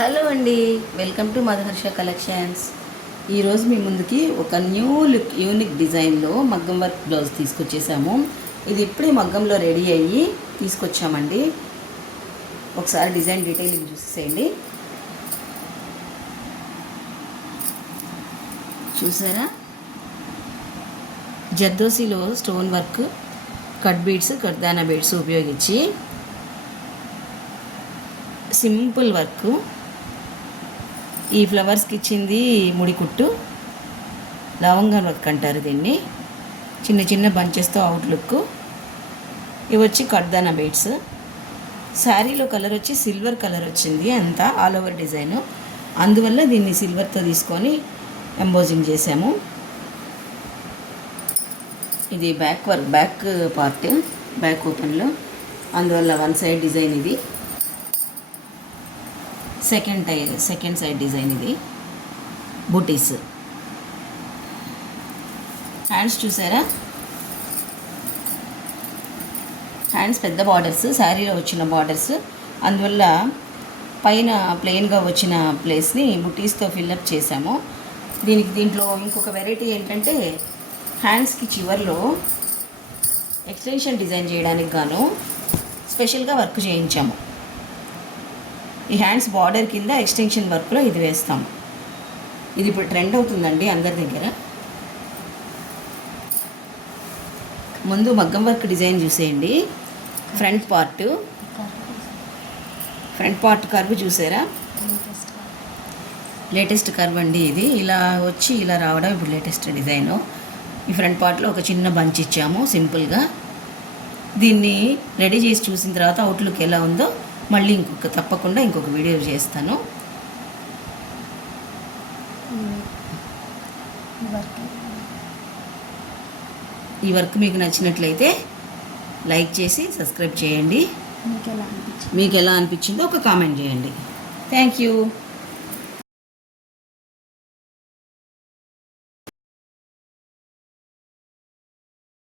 Hello అండి, welcome to మధుహర్ష collections. ఈరోజు మీ ముందుకి ఒక న్యూ లుక్ యూనిక్ డిజైన్లో మగ్గం వర్క్ బ్లౌజ్ తీసుకొచ్చేసాము. ఇది ఇప్పుడే మగ్గంలో రెడీ అయ్యి తీసుకొచ్చామండి. ఒకసారి డిజైన్ డీటెయిలింగ్ చూసేయండి. చూసారా, జర్దోసిలో స్టోన్ వర్క్, కట్ బీడ్స్, కర్దానా బీడ్స్ ఉపయోగించి సింపుల్ వర్క్. ఈ ఫ్లవర్స్కి ఇచ్చింది ముడికుట్టు, లవంగం వర్క్ అంటారు దీన్ని. చిన్న చిన్న బంచెస్తో అవుట్లుక్. ఇవి వచ్చి కర్దానా బీడ్స్. శారీలో కలర్ వచ్చి సిల్వర్ కలర్ వచ్చింది, అంతా ఆల్ ఓవర్ డిజైను. అందువల్ల దీన్ని సిల్వర్తో తీసుకొని ఎంబోజింగ్ చేసాము. ఇది back work, back part, back ఓపెన్లో, అందువల్ల వన్ సైడ్ డిజైన్ ఇది. సెకండ్ సైడ్ డిజైన్ ఇది. బూటీస్. హ్యాండ్స్ చూసారా, హ్యాండ్స్ పెద్ద బార్డర్స్, శారీలో వచ్చిన బార్డర్స్. అందువల్ల పైన ప్లెయిన్గా వచ్చిన ప్లేస్ని బుటీస్తో ఫిల్అప్ చేసాము. దీంట్లో ఇంకొక వెరైటీ ఏంటంటే, హ్యాండ్స్కి చివర్లో ఎక్స్టెన్షన్ డిజైన్ చేయడానికి గాను స్పెషల్గా వర్క్ చేయించాము. ఈ హ్యాండ్స్ బార్డర్ కింద ఎక్స్టెన్షన్ వర్క్లో ఇది వేస్తాము. ఇది ఇప్పుడు ట్రెండ్ అవుతుందండి అందరి దగ్గర. ముందు మగ్గం వర్క్ డిజైన్ చూసేయండి. ఫ్రంట్ పార్ట్ కర్వ్ చూసారా, లేటెస్ట్ కర్వ్ అండి ఇది. ఇలా వచ్చి ఇలా రావడం ఇప్పుడు లేటెస్ట్ డిజైను. ఈ ఫ్రంట్ పార్ట్లో ఒక చిన్న బంచ్ ఇచ్చాము సింపుల్గా. దీన్ని రెడీ చేసి చూసిన తర్వాత అవుట్లుక్ ఎలా ఉందో మళ్ళీ తప్పకుండా ఇంకొక వీడియో చేస్తాను. ఈ వర్క్ మీకు నచ్చినట్లయితే లైక్ చేసి సబ్స్క్రైబ్ చేయండి. మీకు ఎలా అనిపించిందో ఒక కామెంట్ చేయండి. Thank you.